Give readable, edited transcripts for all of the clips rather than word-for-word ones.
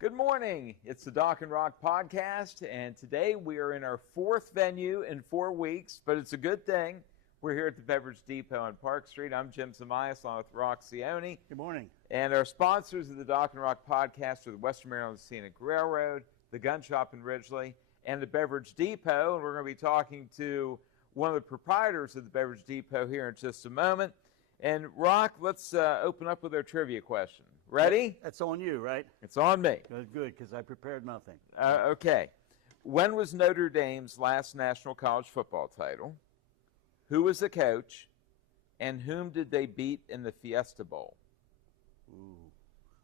Good morning. It's the Doc and Rock podcast, and today we are in our fourth venue in 4 weeks, but it's a good thing. We're here at the Beverage Depot on Park Street. I'm Jim Samias, along with Rock Cioni. Good morning. And our sponsors of the Doc and Rock podcast are the Western Maryland Scenic Railroad, the Gun Shop in Ridgely, and the Beverage Depot. And we're going to be talking to one of the proprietors of the Beverage Depot here in just a moment. And Rock, let's open up with our trivia question. Ready? That's on you, right? It's on me. Good, because I prepared nothing. Okay. When was Notre Dame's last national college football title? Who was the coach? And whom did they beat in the Fiesta Bowl? Ooh,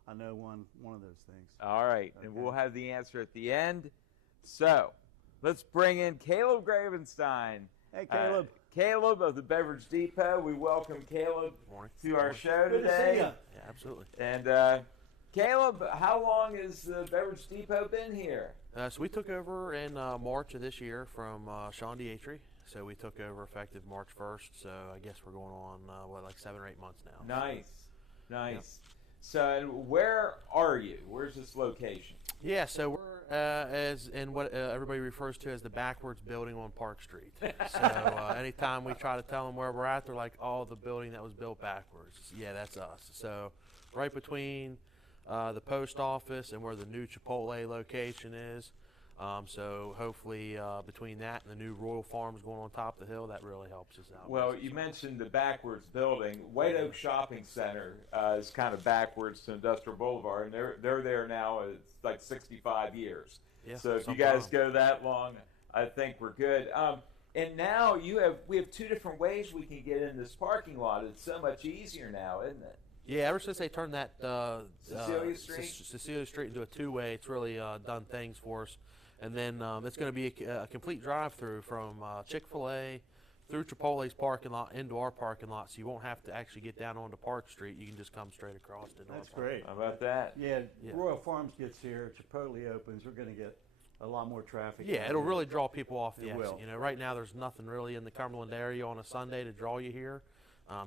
I know one of those things. All right, Okay. and we'll have the answer at the end. So, let's bring in Caleb Gravenstein. Hey, Caleb. Caleb of the Beverage Depot. We welcome Caleb to our show Good to today. see you. Yeah, absolutely. And Caleb, how long has the Beverage Depot been here? So we took over in March of this year from Sean Dietry. So we took over effective March 1st. So I guess we're going on, like 7 or 8 months now. Nice. Yep. So where are you? Where's this location? Yeah, so we're as in what everybody refers to as the backwards building on Park Street. So anytime we try to tell them where we're at, they're like, "Oh, the building that was built backwards." Yeah, that's us. So right between the post office and where the new Chipotle location is. So hopefully between that and the new Royal Farms going on top of the hill, that really helps us out. Well, you mentioned the backwards building. White Oak Shopping Center is kind of backwards to Industrial Boulevard, and they're there now. It's like 65 years. Yeah, So if you some guys problem. go that long, I think we're good. And now we have 2 different ways we can get in this parking lot. It's so much easier now, isn't it? Yeah, ever since they turned that Cecilia Street? Cecilia Street into a 2-way, it's really done things for us. And then it's going to be a complete drive-through from Chick-fil-A through Chipotle's parking lot into our parking lot, so you won't have to actually get down onto Park Street. You can just come straight across to That's our great. How about that? Yeah, Yeah. Royal Farms gets here, Chipotle opens, we're going to get a lot more traffic. Yeah, it'll really draw people off the It exit. will. You know, right now there's nothing really in the Cumberland area on a Sunday to draw you here.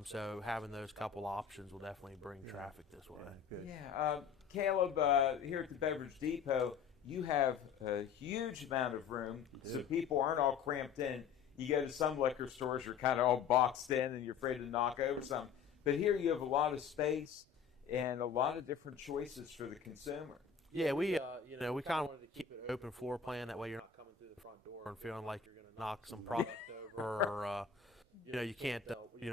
So having those couple options will definitely bring traffic this way. Yeah, good. Yeah, Caleb, here at the Beverage Depot, you have a huge amount of room, so people aren't all cramped in. You go to some liquor stores, you're kind of all boxed in and you're afraid to knock over something. But here you have a lot of space and a lot of different choices for the consumer. Yeah, we we kind of wanted to keep it open floor plan. That way you're not coming through the front door and feeling like you're going to knock some product over, or you can't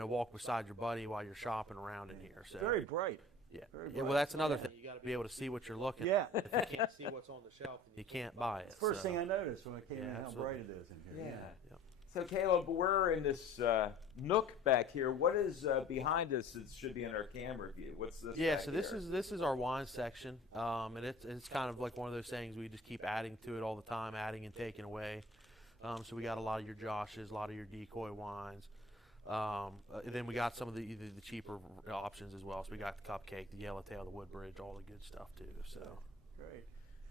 walk beside your buddy while you're shopping around in here. So Very bright. yeah, very yeah. Well, bright. that's another thing. You got to be able to see what you're looking Yeah. at. If you can't see what's on the shelf, then you can't buy it. First so. thing I noticed when I came Yeah, in, how absolutely. bright it is in here. Yeah. So Caleb, we're in this nook back here. What is behind us that should be in our camera view? What's this? Yeah, back so this here? is our wine section, and it's kind of like one of those things we just keep adding to it all the time, adding and taking away. So we got a lot of your Joshes, a lot of your decoy wines. Then we got some of the cheaper options as well. So we got the Cupcake, the Yellowtail, the Woodbridge, all the good stuff too. So Great.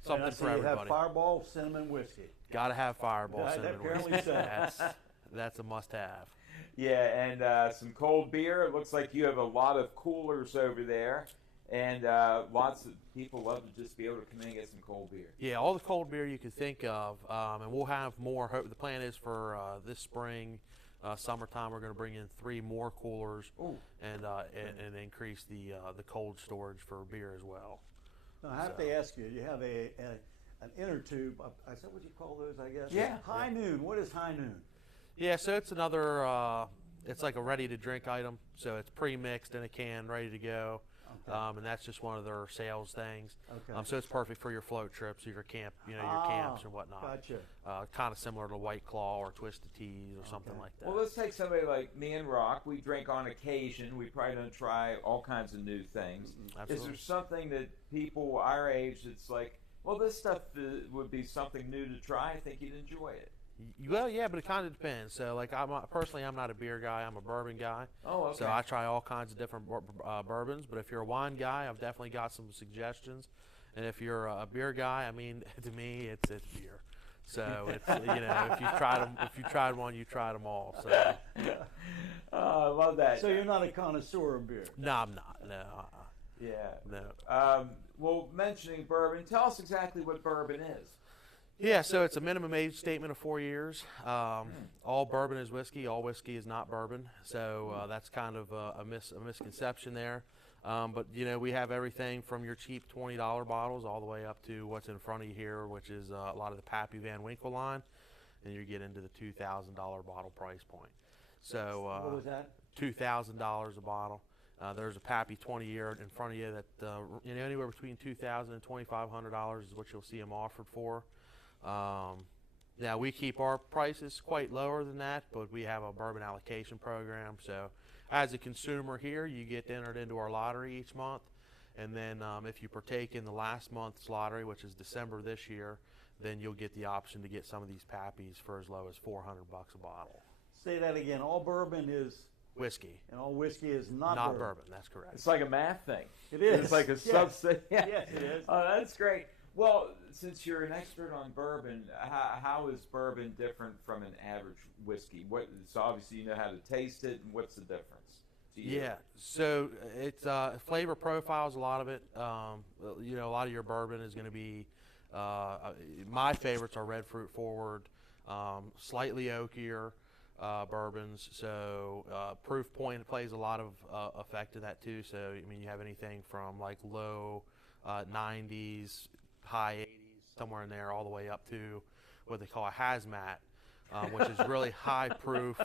something and I for see you everybody. have Fireball cinnamon whiskey. Got to have Fireball That cinnamon apparently whiskey. so. That's a must-have. Yeah, and some cold beer. It looks like you have a lot of coolers over there, and lots of people love to just be able to come in and get some cold beer. Yeah, all the cold beer you could think of, and we'll have more. The plan is for this spring, summertime, we're going to bring in 3 more coolers Ooh. and increase the cold storage for beer as well. Now, I have to ask you, you have an inner tube. I said, what do you call those, I guess? Yeah. High Noon. What is High Noon? Yeah, so it's another. It's like a ready-to-drink item, so it's pre-mixed in a can, ready to go. Okay. And that's just one of their sales things. Okay. So it's perfect for your float trips, your camp, your camps and whatnot. Gotcha. Kind of similar to White Claw or Twisted Teas or something like that. Well, let's take somebody like me and Rock. We drink on occasion. We probably don't try all kinds of new things. Is Absolutely. there something that people our age that's like, well, this stuff would be something new to try? I think you'd enjoy it. Well, yeah, but it kind of depends. So, like, I'm not a beer guy. I'm a bourbon guy. Oh, okay. So I try all kinds of different bourbons. But if you're a wine guy, I've definitely got some suggestions. And if you're a beer guy, I mean, to me, it's beer. So it's if you tried one, you tried them all. So Oh, I love that. So you're not a connoisseur of beer? no, I'm not. No. Yeah. No. Well, mentioning bourbon, tell us exactly what bourbon is. Yeah, so it's a minimum age statement of 4 years. All bourbon is whiskey. All whiskey is not bourbon. So that's kind of a misconception there. But, you know, we have everything from your cheap $20 bottles all the way up to what's in front of you here, which is a lot of the Pappy Van Winkle line. And you get into the $2,000 bottle price point. So What was that? $2,000 a bottle. There's a Pappy 20-year in front of you that, you know, anywhere between $2,000 and $2,500 is what you'll see them offered for. Now we keep our prices quite lower than that, but we have a bourbon allocation program. So as a consumer here, you get entered into our lottery each month. And then if you partake in the last month's lottery, which is December this year, then you'll get the option to get some of these Pappies for as low as $400 a bottle. Say that again. All bourbon is Whiskey. and all whiskey is not bourbon. That's correct. It's like a math thing. It is. It's like a Yes. subset. Yeah. Yes, it is. Oh, that's great. Well, since you're an expert on bourbon, how is bourbon different from an average whiskey? So obviously you know how to taste it, and what's the difference? Yeah, so it's flavor profiles. A lot of it, you know, a lot of your bourbon is going to be. My favorites are red fruit forward, slightly oakier bourbons. So proof point plays a lot of effect to that too. So I mean, you have anything from like low 90s, high 80s, somewhere in there, all the way up to what they call a hazmat, which is really high proof,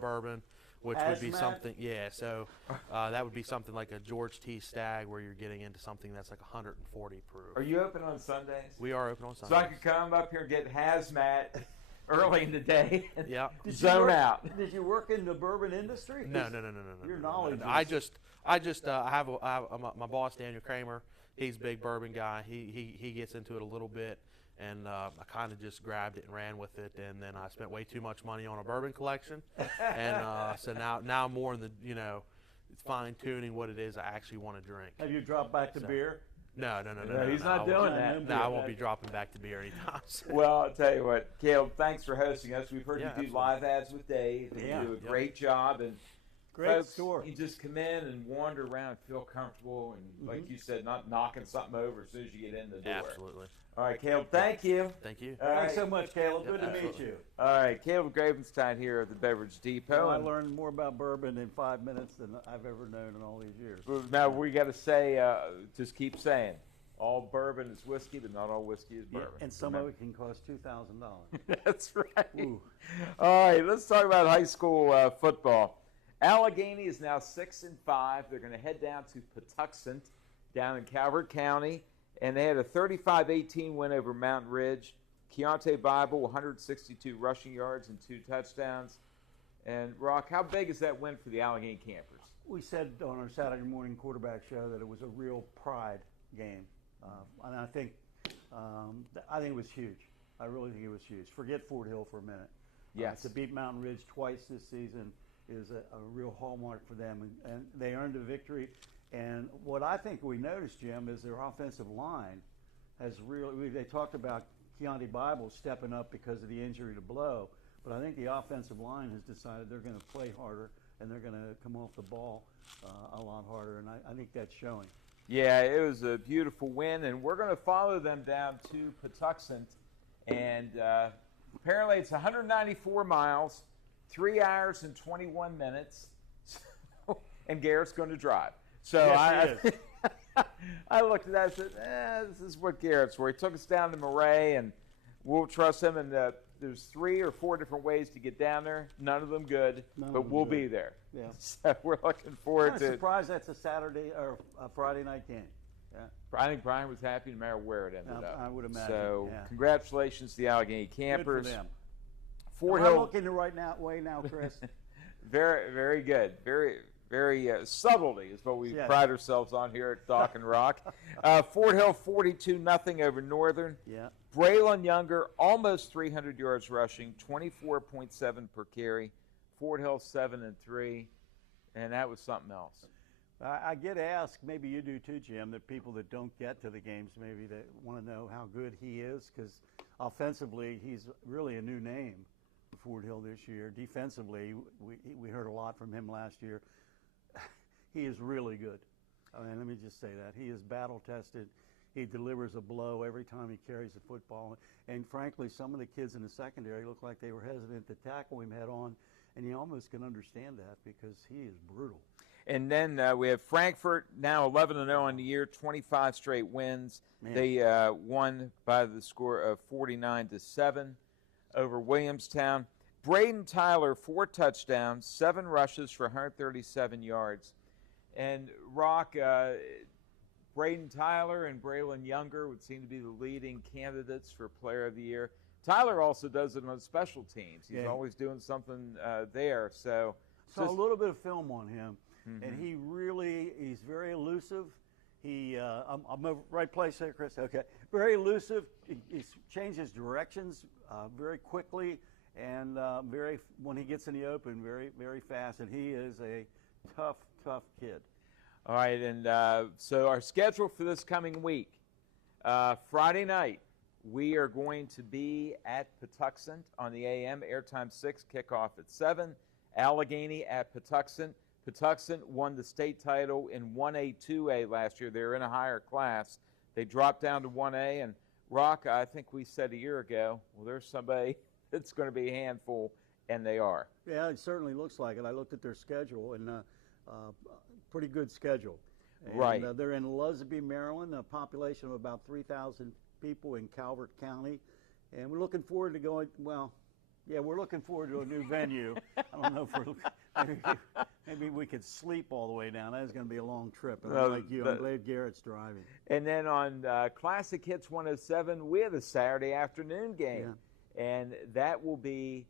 bourbon. Which would be Hazmat? something, yeah. So that would be something like a George T. Stagg, where you're getting into something that's like 140 proof. Are you open on Sundays? We are open on So Sundays. I could come up here and get hazmat early in the day. And Yeah. zone out. Did you work in the bourbon industry? No. Your knowledge I is- just have my boss Daniel Kramer. He's a big bourbon guy. He gets into it a little bit, and I kind of just grabbed it and ran with it. And then I spent way too much money on a bourbon collection, and so now I'm more in the, you know, fine tuning what it is I actually want to drink. Have you dropped back to So- beer? No. He's not I doing won't- that. No, I won't be dropping back to beer anytime soon. Well, I'll tell you what, Caleb, thanks for hosting us. We've heard Yeah, you do absolutely. live ads with Dave. And Yeah. you do a Yep. great job. And Great folks, store. you just come in and wander around, feel comfortable, and like you said, not knocking something over as soon as you get in the door. Absolutely. All right, Caleb, thank you. Thank you. All Thanks right. so much, Caleb. Yep, Good to meet absolutely. you. All right, Caleb Gravenstein here at the Beverage Depot. Well, I And learned more about bourbon in 5 minutes than I've ever known in all these years. now we got to say, just keep saying, all bourbon is whiskey, but not all whiskey is Yeah, bourbon. and some of it can cost $2,000. That's right. Ooh. All right, let's talk about high school football. Allegheny is now 6-5. They're going to head down to Patuxent down in Calvert County, and they had a 35-18 win over Mountain Ridge. Keontae Bible, 162 rushing yards and 2 touchdowns. And Rock, how big is that win for the Allegheny Campers? We said on our Saturday morning quarterback show that it was a real pride game, and I think it was huge. I really think it was huge. Forget Fort Hill for a minute. Yes. To beat Mountain Ridge twice this season is a real hallmark for them, and they earned a victory. And what I think we noticed, Jim, is their offensive line has really. They talked about Keontae Bible stepping up because of the injury to Blow, but I think the offensive line has decided they're going to play harder and they're going to come off the ball a lot harder, and I think that's showing. Yeah, it was a beautiful win, and we're going to follow them down to Patuxent. And apparently it's 194 miles, 3 hours and 21 minutes, and Garrett's going to drive. So Yes, he is. I looked at that and said, this is what Garrett's for. He took us down to Murray, and we'll trust him. And there's 3 or 4 different ways to get down there. None of them good, None of but them we'll good. be there. Yeah. So we're looking forward I'm to it. surprised that's a Saturday or a Friday night game. Yeah. I think Brian was happy no matter where it ended up. I would imagine, So yeah. congratulations to the Allegheny Campers. Good for them. Fort Am I Hill, looking the right way now, Chris? very, very good. Very subtlety is what we Yes. pride ourselves on here at Dock and Rock. Fort Hill 42-0 over Northern. Yeah. Braylon Younger almost 300 yards rushing, 24.7 per carry. Fort Hill 7-3, and that was something else. I get asked, maybe you do too, Jim, that people that don't get to the games maybe that want to know how good he is, because offensively he's really a new name for Fort Hill this year. Defensively, we heard a lot from him last year. He is really good. I mean, let me just say that. He is battle tested. He delivers a blow every time he carries the football. And frankly, some of the kids in the secondary look like they were hesitant to tackle him head on. And you almost can understand that because he is brutal. And then we have Frankfurt, now 11-0 on the year, 25 straight wins. Man. They won by the score of 49-7 over Williamstown. Braden Tyler, 4 touchdowns, 7 rushes for 137 yards. And Rock, Braden Tyler and Braylon Younger would seem to be the leading candidates for Player of the Year. Tyler also does it on special teams. He's always doing something there. So saw a little bit of film on him, Mm-hmm. and he's very elusive. I'm over right place there, Chris. Okay, very elusive. He changes directions very quickly, and when he gets in the open, very, very fast. And he is a tough kid. All right, and so our schedule for this coming week, Friday night, we are going to be at Patuxent on the AM, airtime 6, kickoff at 7. Allegheny at Patuxent. Patuxent won the state title in 1A, 2A last year. They were in a higher class. They dropped down to 1A, and Rock, I think we said a year ago, well, there's somebody that's going to be a handful, and they are. Yeah, it certainly looks like it. I looked at their schedule, and pretty good schedule. And, right. They're in Lusby, Maryland, a population of about 3,000 people in Calvert County. And we're looking forward to we're looking forward to a new venue. I don't know if maybe we could sleep all the way down. That is going to be a long trip. And I'm like you, I'm glad Garrett's driving. And then on Classic Hits 107, we have a Saturday afternoon game. Yeah. And that will be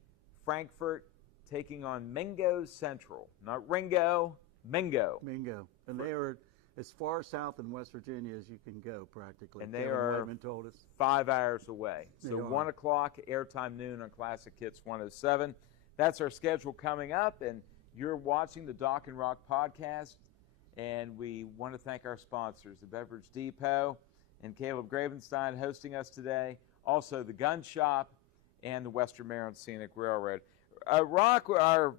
Frankfurt taking on Mingo Central. Not Ringo, Mingo. Mingo. And they are as far south in West Virginia as you can go, practically. And they are told us. 5 hours away. So 1 o'clock, airtime noon on Classic Hits 107. That's our schedule coming up, and you're watching the Doc and Rock podcast. And we want to thank our sponsors, the Beverage Depot and Caleb Gravenstein hosting us today. Also, the Gun Shop and the Western Maryland Scenic Railroad. Rock, our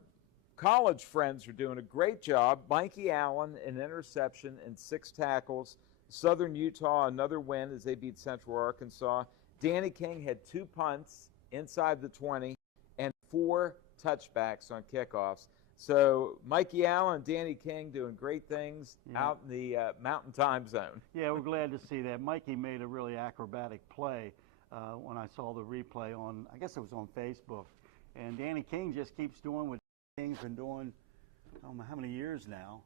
college friends are doing a great job. Mikey Allen, an interception and 6 tackles. Southern Utah, another win as they beat Central Arkansas. Danny King had 2 punts inside the 20 and 4 touchbacks on kickoffs. So Mikey Allen and Danny King doing great things out in the Mountain Time Zone. Yeah, we're glad to see that. Mikey made a really acrobatic play when I saw the replay on, I guess it was on Facebook. And Danny King just keeps doing what King's been doing, I don't know how many years now,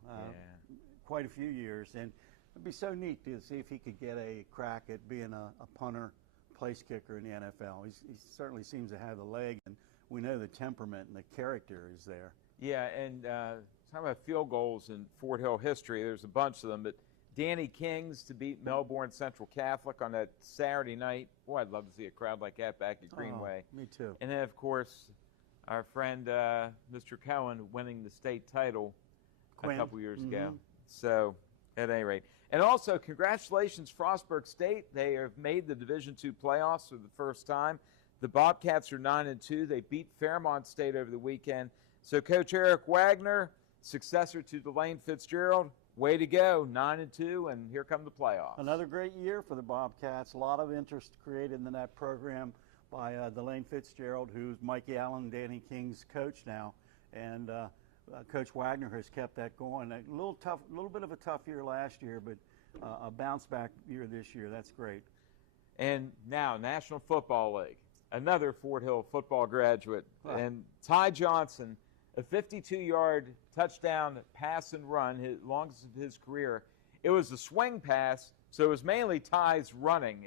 quite a few years. And it'd be so neat to see if he could get a crack at being a punter, place kicker in the NFL. He certainly seems to have the leg, and we know the temperament and the character is there. Yeah, and talking about field goals in Fort Hill history, there's a bunch of them, but Danny King's to beat Melbourne Central Catholic on that Saturday night. Boy, I'd love to see a crowd like that back at Greenway. Me too. And then, of course, our friend Mr. Cohen winning the state title a couple years ago. So, at any rate. And also, congratulations, Frostburg State. They have made the Division II playoffs for the first time. The Bobcats are 9-2. They beat Fairmont State over the weekend. So, Coach Eric Wagner, successor to Delane Fitzgerald, way to go, 9-2, and here come the playoffs. Another great year for the Bobcats. A lot of interest created in that program by Delane Fitzgerald, who's Mikey Allen, Danny King's coach now, and Coach Wagner has kept that going. A little bit of a tough year last year, but a bounce back year this year. That's great. And now, National Football League, another Fort Hill football graduate, and Ty Johnson, a 52-yard touchdown pass and run, his longest of his career. It was a swing pass, so it was mainly Ty's running.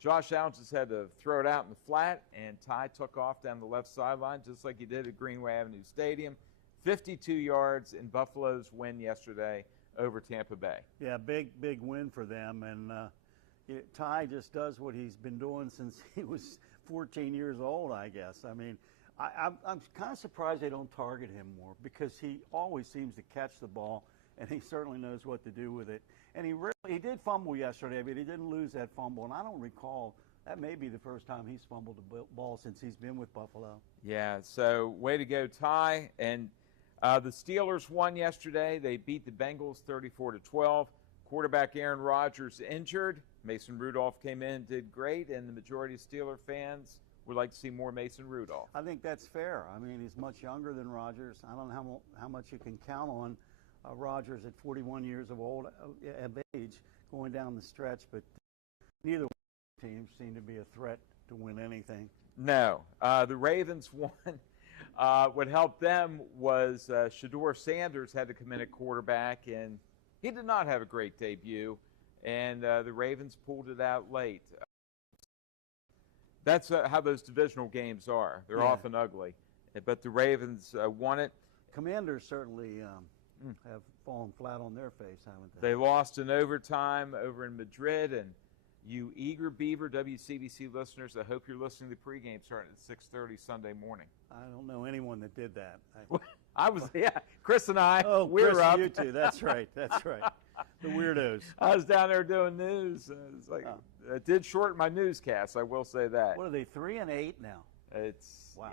Josh Allen just had to throw it out in the flat, and Ty took off down the left sideline just like he did at Greenway Avenue Stadium. 52 yards in Buffalo's win yesterday over Tampa Bay. Yeah, big win for them, and Ty just does what he's been doing since he was 14 years old, I guess. I mean, I'm kind of surprised they don't target him more because he always seems to catch the ball, and he certainly knows what to do with it. And he did fumble yesterday, but he didn't lose that fumble. And I don't recall, that may be the first time he's fumbled a ball since he's been with Buffalo. Yeah, so way to go, Ty. And The Steelers won yesterday. They beat the Bengals 34-12. Quarterback Aaron Rodgers injured. Mason Rudolph came in, did great, and the majority of Steeler fans would like to see more Mason Rudolph. I think that's fair. I mean, he's much younger than Rodgers. I don't know how much you can count on Rodgers at 41 years of age going down the stretch, but neither team seemed to be a threat to win anything. No. The Ravens won. What helped them was Shedeur Sanders had to come in at quarterback, and he did not have a great debut, and the Ravens pulled it out late. That's how those divisional games are. They're often ugly, but the Ravens won it. Commanders certainly have fallen flat on their face, haven't they? They lost in overtime over in Madrid, and you eager Beaver WCBC listeners, I hope you're listening to the pregame starting at 6:30 Sunday morning. I don't know anyone that did that. I was, Chris and I, we Chris were up. You too. That's right. That's right. The weirdos. I was down there doing news. It's like it did shorten my newscast. I will say that. What are they, 3-8 now? It's wow.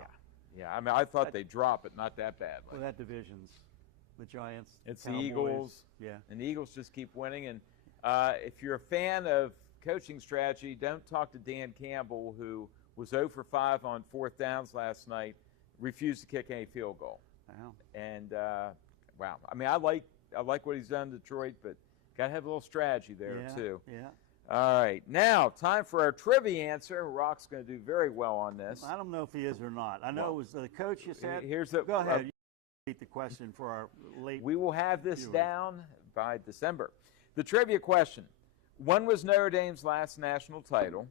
Yeah. I mean, I thought they'd drop it, not that badly. Well, that division's the Giants. It's Cowboys. the Eagles. Yeah. And the Eagles just keep winning. And if you're a fan of coaching strategy, don't talk to Dan Campbell, who was 0 for 5 on 4th downs last night, refused to kick any field goal. Wow. And wow, I mean, I like what he's done in Detroit, but got to have a little strategy there too. Yeah. All right, now time for our trivia answer. Rock's going to do very well on this. I don't know if he is or not. I know it was the coach you said. Go ahead. You repeat the question for our late. We will have this viewers. down by December. The trivia question: when was Notre Dame's last national title?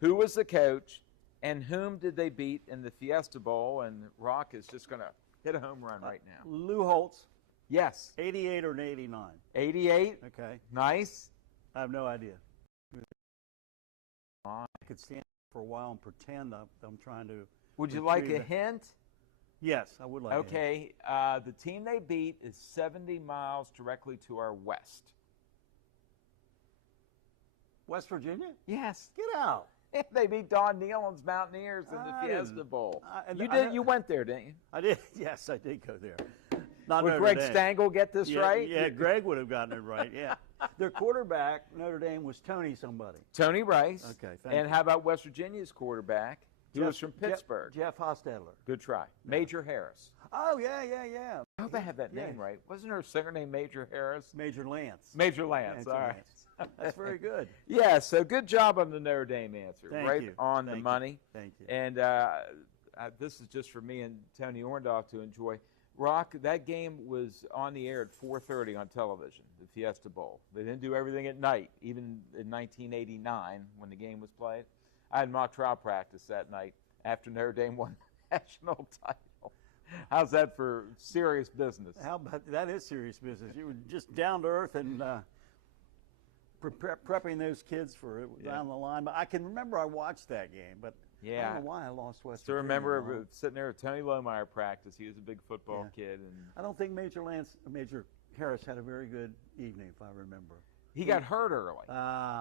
Who was the coach? And whom did they beat in the Fiesta Bowl? And Rock is just going to hit a home run right now. Lou Holtz. Yes. 88 or 89? 88. Okay. Nice. I have no idea. I could stand for a while and pretend I'm trying to. Would you like a hint? Yes, I would like. Okay. The team they beat is 70 miles directly to our west. West Virginia? Yes. Get out. They beat Don Nealon's Mountaineers in the Fiesta Bowl. You went there, didn't you? I did. Yes, I did go there. Not Would Notre Greg Dame. Stangl get this right? Yeah, Greg would have gotten it right. Yeah. Their quarterback, Notre Dame, was Tony somebody. Tony Rice. Okay, and how about West Virginia's quarterback? He was from Pittsburgh. Jeff Hostetler. Good try. Major Harris. Oh, yeah. I hope I have that name right. Wasn't her singer named Major Harris? Major Lance. Major Lance. All right. That's very good. Yeah, so good job on the Notre Dame answer. Thank you. On the money. Thank you. And this is just for me and Tony Orndorff to enjoy. Rock, that game was on the air at 4:30 on television, the Fiesta Bowl. They didn't do everything at night, even in 1989 when the game was played. I had mock trial practice that night after Notre Dame won the national title. How's that for serious business? How about that? Is serious business. You were just down to earth and prepping those kids for it down the line. But I can remember I watched that game, but I don't know why I lost West Virginia. Virginia. Remember sitting there with Tony Lohmeyer practice. He was a big football kid. And I don't think Major Harris had a very good evening, if I remember. He got hurt early.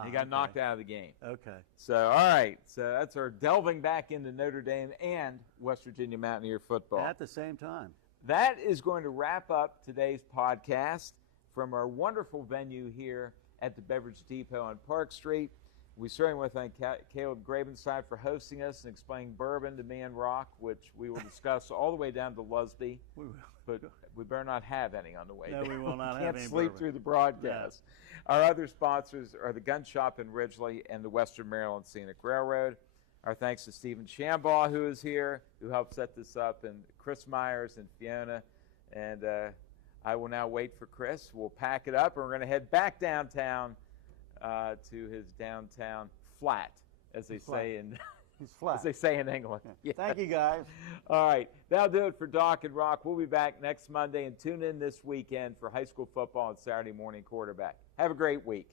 He got knocked out of the game. Okay. So, all right. So that's our delving back into Notre Dame and West Virginia Mountaineer football. At the same time. That is going to wrap up today's podcast from our wonderful venue here at the Beverage Depot on Park Street. We certainly want to thank Caleb Grabenstein for hosting us and explaining bourbon to me and Rock, which we will discuss all the way down to Lusby. But we better not have any on the way down. No, we will not have have any. any Can't sleep bourbon. through the broadcast. Yeah. Our other sponsors are the Gun Shop in Ridgely and the Western Maryland Scenic Railroad. Our thanks to Stephen Shambaugh, who is here, who helped set this up, and Chris Myers and Fiona. And I will now wait for Chris. We'll pack it up, and we're going to head back downtown to his downtown flat, as they say in He's flat. as they say in England. Yeah. Thank you, guys. All right, that'll do it for Doc and Rock. We'll be back next Monday, and tune in this weekend for high school football and Saturday morning quarterback. Have a great week.